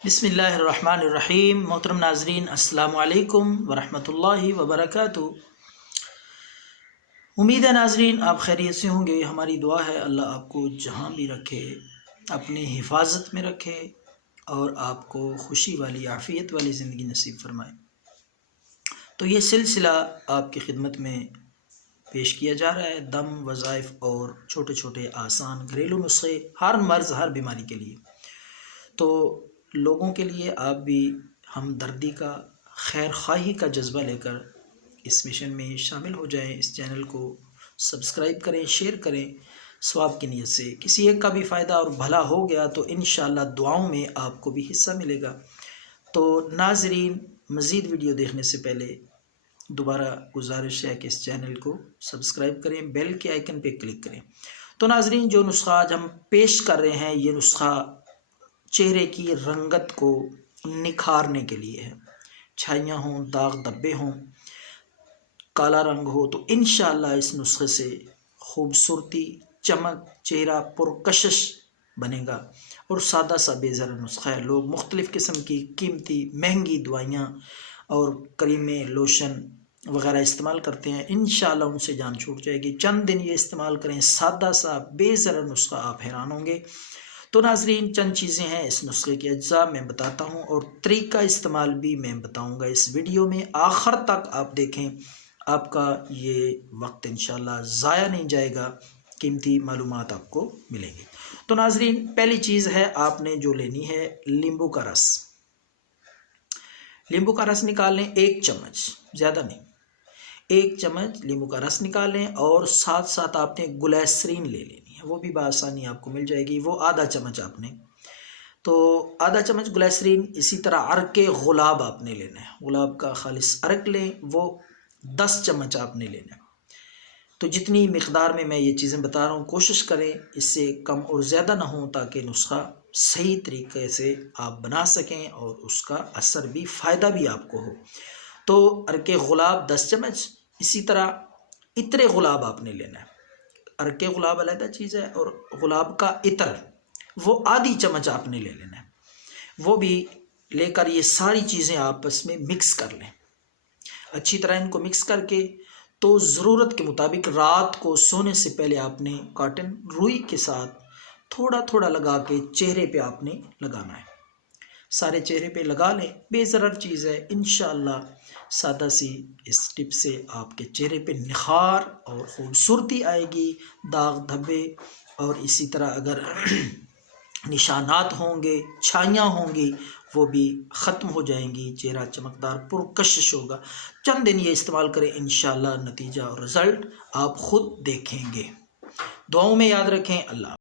بسم اللہ الرحمن الرحیم۔ محترم ناظرین، السلام علیکم ورحمۃ اللہ وبرکاتہ۔ امید ہے ناظرین آپ خیریت سے ہوں گے۔ ہماری دعا ہے اللہ آپ کو جہاں بھی رکھے اپنی حفاظت میں رکھے اور آپ کو خوشی والی عافیت والی زندگی نصیب فرمائے۔ تو یہ سلسلہ آپ کی خدمت میں پیش کیا جا رہا ہے، دم، وظائف اور چھوٹے چھوٹے آسان گھریلو نسخے ہر مرض ہر بیماری کے لیے۔ تو لوگوں کے لیے آپ بھی ہمدردی کا، خیر خواہی کا جذبہ لے کر اس مشن میں شامل ہو جائیں۔ اس چینل کو سبسکرائب کریں، شیئر کریں ثواب کی نیت سے۔ کسی ایک کا بھی فائدہ اور بھلا ہو گیا تو انشاءاللہ دعاؤں میں آپ کو بھی حصہ ملے گا۔ تو ناظرین، مزید ویڈیو دیکھنے سے پہلے دوبارہ گزارش ہے کہ اس چینل کو سبسکرائب کریں، بیل کے آئیکن پہ کلک کریں۔ تو ناظرین، جو نسخہ آج ہم پیش کر رہے ہیں یہ نسخہ چہرے کی رنگت کو نکھارنے کے لیے ہے۔ چھائیاں ہوں، داغ دھبے ہوں، کالا رنگ ہو، تو انشاءاللہ اس نسخے سے خوبصورتی، چمک، چہرہ پرکشش بنے گا۔ اور سادہ سا بے ضرر نسخہ ہے۔ لوگ مختلف قسم کی قیمتی مہنگی دوائیاں اور کریمیں، لوشن وغیرہ استعمال کرتے ہیں، انشاءاللہ ان سے جان چھوٹ جائے گی۔ چند دن یہ استعمال کریں، سادہ سا بے ضرر نسخہ، آپ حیران ہوں گے۔ تو ناظرین، چند چیزیں ہیں اس نسخے کے اجزاء میں بتاتا ہوں اور طریقہ استعمال بھی میں بتاؤں گا اس ویڈیو میں۔ آخر تک آپ دیکھیں، آپ کا یہ وقت انشاءاللہ ضائع نہیں جائے گا، قیمتی معلومات آپ کو ملیں گی۔ تو ناظرین، پہلی چیز ہے آپ نے جو لینی ہے لیمبو کا رس۔ لیمبو کا رس نکال لیں 1 چمچ، زیادہ نہیں، 1 چمچ لیمبو کا رس نکال لیں اور ساتھ ساتھ آپ نے گلیسرین لے لینی ہے، وہ بھی بآسانی آپ کو مل جائے گی، وہ آدھا چمچ آپ نے۔ تو آدھا چمچ گلیسرین، اسی طرح عرق غلاب آپ نے لینا ہے، غلاب کا خالص عرق لیں، وہ 10 چمچ آپ نے لینا ہے۔ تو جتنی مقدار میں یہ چیزیں بتا رہا ہوں کوشش کریں اس سے کم اور زیادہ نہ ہوں، تاکہ نسخہ صحیح طریقے سے آپ بنا سکیں اور اس کا اثر بھی، فائدہ بھی آپ کو ہو۔ تو عرق غلاب 10 چمچ، اسی طرح عطر غلاب آپ نے لینا ہے۔ عرق غلاب علیحدہ چیز ہے اور غلاب کا عطر وہ آدھی چمچ آپ نے لے لینا ہے، وہ بھی لے کر یہ ساری چیزیں آپس میں مکس کر لیں اچھی طرح۔ ان کو مکس کر کے تو ضرورت کے مطابق رات کو سونے سے پہلے آپ نے کاٹن روئی کے ساتھ تھوڑا تھوڑا لگا کے چہرے پہ آپ نے لگانا ہے۔ سارے چہرے پہ لگا لیں، بے ضرر چیز ہے، انشاءاللہ سادہ سی اس ٹپ سے آپ کے چہرے پہ نکھار اور خوبصورتی آئے گی۔ داغ دھبے اور اسی طرح اگر نشانات ہوں گے، چھائیاں ہوں گی، وہ بھی ختم ہو جائیں گی، چہرہ چمکدار پرکشش ہوگا۔ چند دن یہ استعمال کریں، انشاءاللہ نتیجہ اور رزلٹ آپ خود دیکھیں گے۔ دعاؤں میں یاد رکھیں۔ اللہ